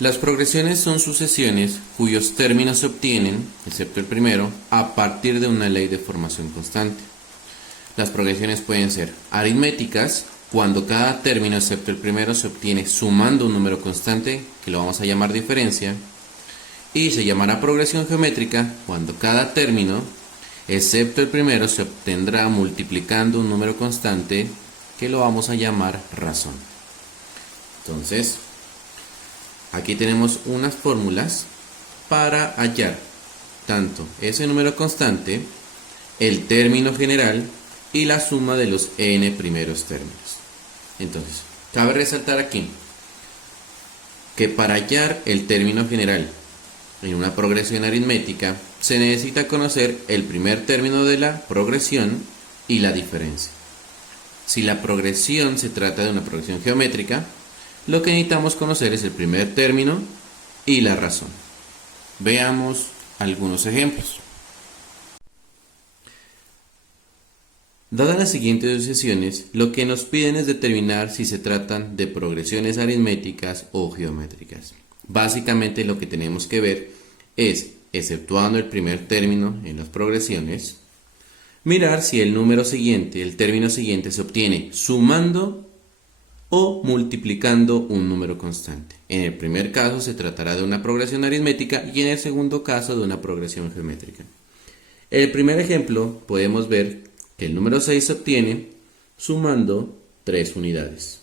Las progresiones son sucesiones cuyos términos se obtienen, excepto el primero, a partir de una ley de formación constante. Las progresiones pueden ser aritméticas, cuando cada término, excepto el primero, se obtiene sumando un número constante, que lo vamos a llamar diferencia, y se llamará progresión geométrica, cuando cada término, excepto el primero, se obtendrá multiplicando un número constante, que lo vamos a llamar razón. Entonces, aquí tenemos unas fórmulas para hallar tanto ese número constante, el término general y la suma de los n primeros términos. Entonces, cabe resaltar aquí que para hallar el término general en una progresión aritmética se necesita conocer el primer término de la progresión y la diferencia. Si la progresión se trata de una progresión geométrica, lo que necesitamos conocer es el primer término y la razón. Veamos algunos ejemplos. Dadas las siguientes sucesiones, lo que nos piden es determinar si se tratan de progresiones aritméticas o geométricas. Básicamente lo que tenemos que ver es, exceptuando el primer término en las progresiones, mirar si el número siguiente, el término siguiente, se obtiene sumando o multiplicando un número constante. En el primer caso se tratará de una progresión aritmética y en el segundo caso de una progresión geométrica. En el primer ejemplo podemos ver que el número 6 se obtiene sumando 3 unidades.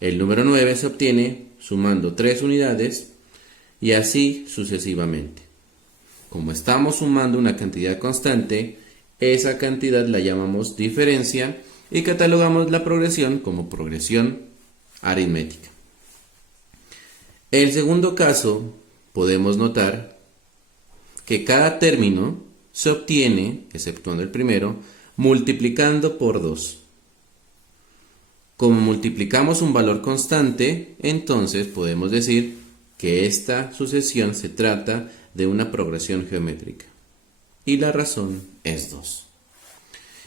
El número 9 se obtiene sumando 3 unidades y así sucesivamente. Como estamos sumando una cantidad constante, esa cantidad la llamamos diferencia y catalogamos la progresión como progresión aritmética. En el segundo caso, podemos notar que cada término se obtiene, exceptuando el primero, multiplicando por 2. Como multiplicamos un valor constante, entonces podemos decir que esta sucesión se trata de una progresión geométrica. Y la razón es 2.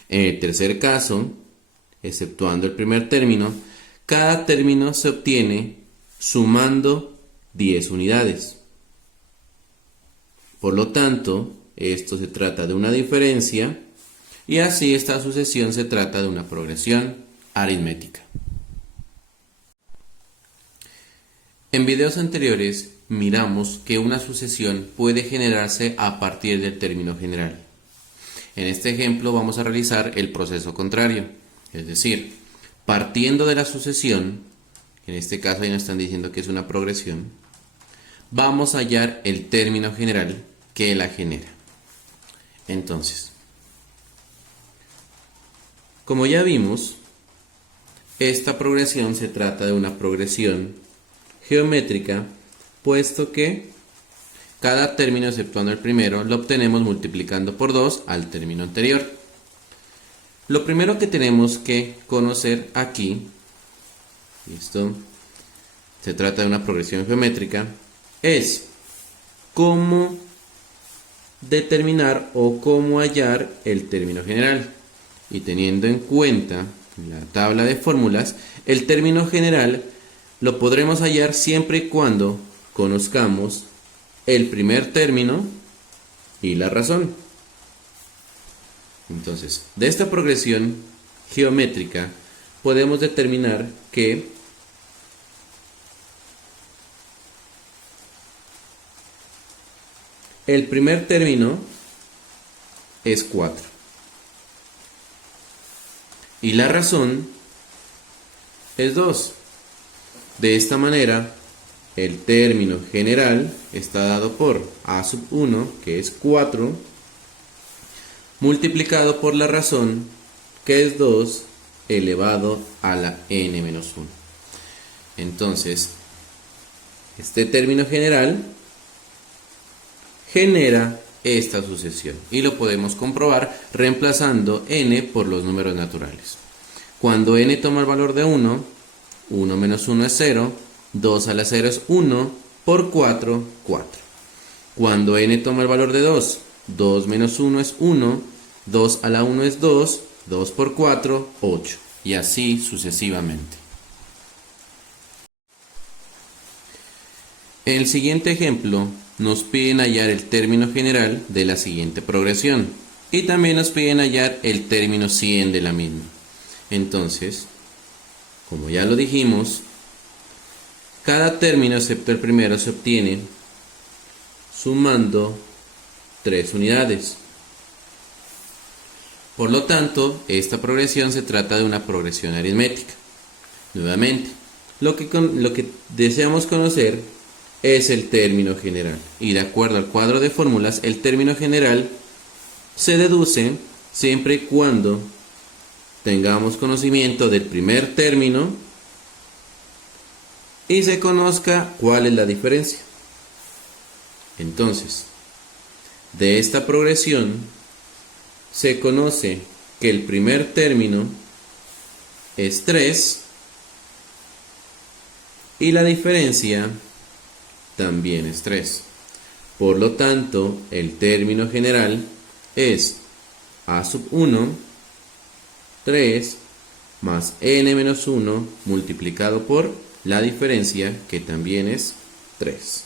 En el tercer caso, exceptuando el primer término, cada término se obtiene sumando 10 unidades. Por lo tanto, esto se trata de una diferencia y así esta sucesión se trata de una progresión aritmética. En videos anteriores miramos que una sucesión puede generarse a partir del término general. En este ejemplo vamos a realizar el proceso contrario, es decir, partiendo de la sucesión, en este caso ahí nos están diciendo que es una progresión, vamos a hallar el término general que la genera. Entonces, como ya vimos, esta progresión se trata de una progresión geométrica, puesto que cada término, exceptuando el primero, lo obtenemos multiplicando por 2 al término anterior. Lo primero que tenemos que conocer aquí, ¿listo? Se trata de una progresión geométrica, es cómo determinar o cómo hallar el término general. Y teniendo en cuenta la tabla de fórmulas, el término general lo podremos hallar siempre y cuando conozcamos el primer término y la razón. Entonces, de esta progresión geométrica podemos determinar que el primer término es 4 y la razón es 2. De esta manera, el término general está dado por a sub 1, que es 4, multiplicado por la razón, que es 2, elevado a la n menos 1. Entonces, este término general genera esta sucesión y lo podemos comprobar reemplazando n por los números naturales. Cuando n toma el valor de 1, 1 menos 1 es 0, 2 a la 0 es 1, por 4, 4. Cuando n toma el valor de 2, 2 menos 1 es 1, 2 a la 1 es 2, 2 por 4, 8. Y así sucesivamente. En el siguiente ejemplo nos piden hallar el término general de la siguiente progresión y también nos piden hallar el término 100 de la misma. Entonces, como ya lo dijimos, cada término excepto el primero se obtiene sumando 3 unidades. Por lo tanto, esta progresión se trata de una progresión aritmética. Nuevamente, lo que deseamos conocer es el término general. Y de acuerdo al cuadro de fórmulas, el término general se deduce siempre y cuando tengamos conocimiento del primer término y se conozca cuál es la diferencia. Entonces, de esta progresión se conoce que el primer término es 3 y la diferencia también es 3. Por lo tanto, el término general es a sub 1, 3, más n menos 1 multiplicado por la diferencia, que también es 3.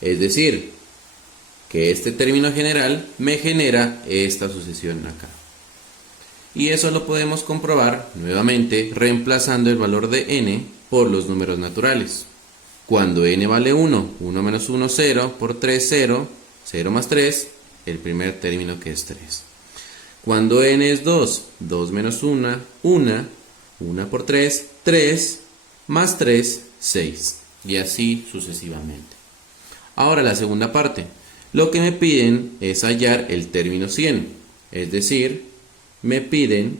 Es decir, que este término general me genera esta sucesión acá. Y eso lo podemos comprobar nuevamente reemplazando el valor de n por los números naturales. Cuando n vale 1, 1 menos 1, 0, por 3, 0, 0 más 3, el primer término que es 3. Cuando n es 2, 2 menos 1, 1, 1 por 3, 3, más 3, 6. Y así sucesivamente. Ahora la segunda parte. Lo que me piden es hallar el término 100. Es decir, me piden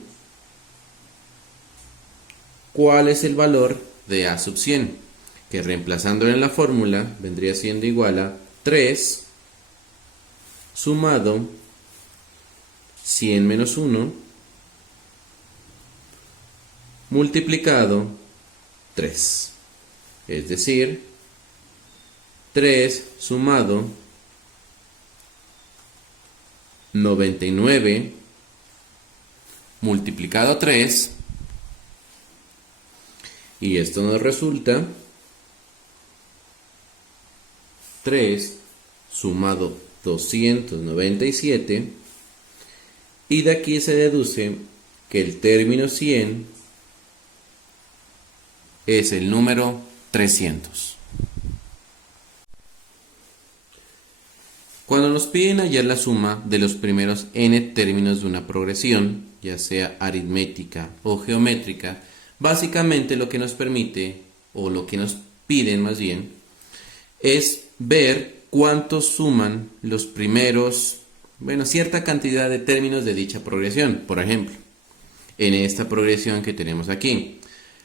cuál es el valor de a sub 100, que reemplazándolo en la fórmula vendría siendo igual a 3 sumado 100 menos 1 multiplicado 3. Es decir, 3 sumado 99 multiplicado 3, y esto nos resulta 3 sumado 297, y de aquí se deduce que el término 100 es el número 300. Cuando nos piden hallar la suma de los primeros n términos de una progresión, ya sea aritmética o geométrica, básicamente lo que nos permite, o lo que nos piden más bien, es ver cuántos suman los primeros, cierta cantidad de términos de dicha progresión. Por ejemplo, en esta progresión que tenemos aquí,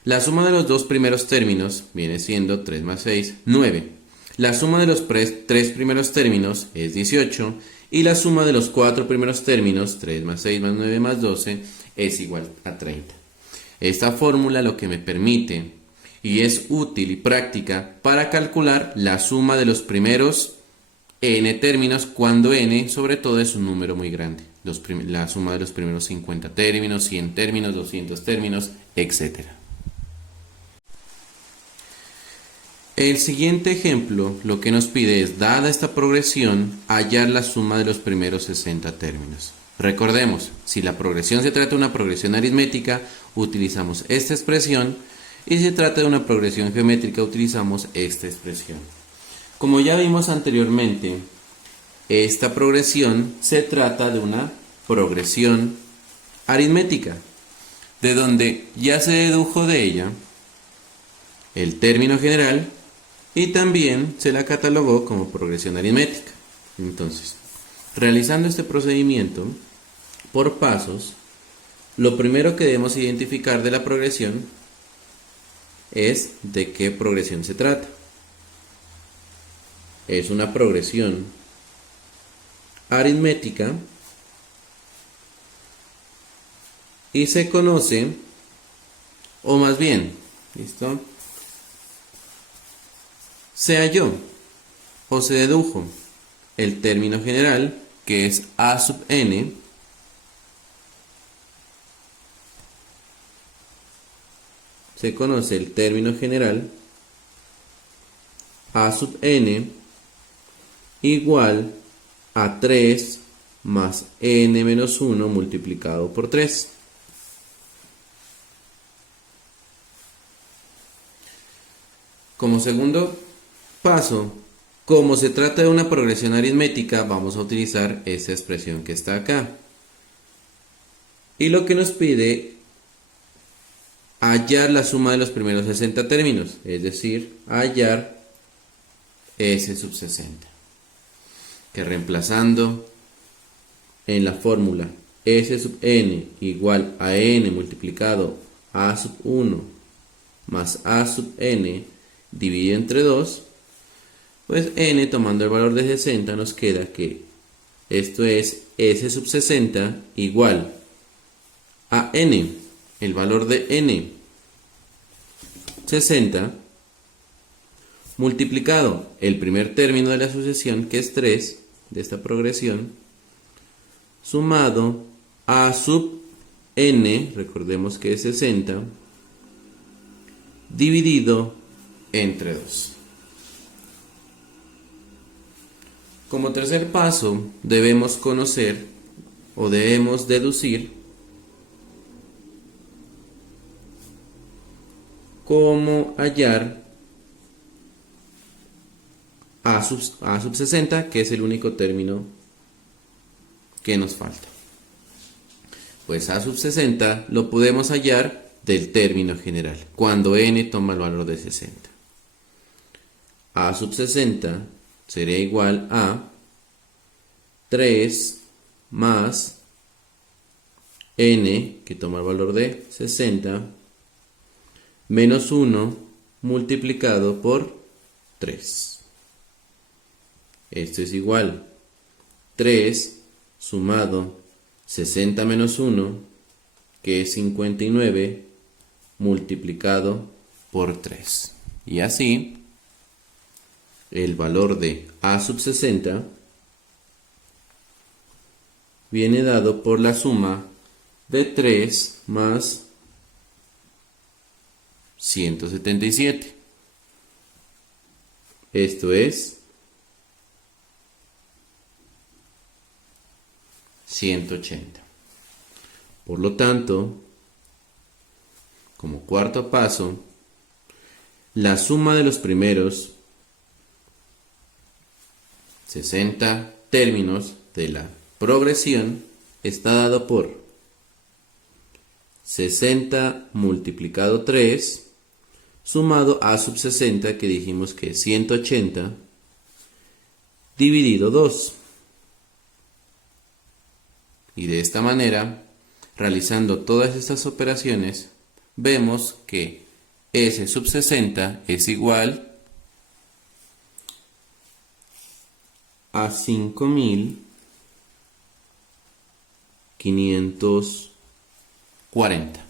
la suma de los dos primeros términos viene siendo 3 más 6, 9. La suma de los 3 primeros términos es 18 y la suma de los 4 primeros términos, 3 más 6 más 9 más 12, es igual a 30. Esta fórmula lo que me permite y es útil y práctica para calcular la suma de los primeros n términos cuando n sobre todo es un número muy grande. La suma de los primeros 50 términos, 100 términos, 200 términos, etc. El siguiente ejemplo lo que nos pide es, dada esta progresión, hallar la suma de los primeros 60 términos. Recordemos, si la progresión se trata de una progresión aritmética, utilizamos esta expresión, y si se trata de una progresión geométrica, utilizamos esta expresión. Como ya vimos anteriormente, esta progresión se trata de una progresión aritmética, de donde ya se dedujo de ella el término general y también se la catalogó como progresión aritmética. Entonces, realizando este procedimiento por pasos, lo primero que debemos identificar de la progresión es de qué progresión se trata. Es una progresión aritmética y se conoce, o más bien, ¿listo?, se halló o se dedujo el término general, que es a sub n, se conoce el término general a sub n igual a 3 más n menos 1 multiplicado por 3. Como segundo paso, como se trata de una progresión aritmética, vamos a utilizar esta expresión que está acá. Y lo que nos pide hallar la suma de los primeros 60 términos, es decir, hallar S sub 60. Que reemplazando en la fórmula S sub n igual a n multiplicado a sub 1 más a sub n dividido entre 2, pues n tomando el valor de 60 nos queda que esto es S sub 60 igual a n, el valor de n 60 multiplicado el primer término de la sucesión, que es 3 de esta progresión, sumado a sub n, recordemos que es 60, dividido entre 2. Como tercer paso, debemos conocer o debemos deducir cómo hallar a sub 60, que es el único término que nos falta. Pues a sub 60 lo podemos hallar del término general, cuando n toma el valor de 60. A sub 60 sería igual a 3 más n, que toma el valor de 60, menos 1 multiplicado por 3. Esto es igual 3 sumado 60 menos 1, que es 59, multiplicado por 3. Y así, el valor de a sub 60 viene dado por la suma de 3 más 177. Esto es 180. Por lo tanto, como cuarto paso, la suma de los primeros 60 términos de la progresión está dado por 60 multiplicado 3 sumado a sub 60, que dijimos que es 180, dividido 2. Y de esta manera, realizando todas estas operaciones, vemos que S sub 60 es igual a 5540.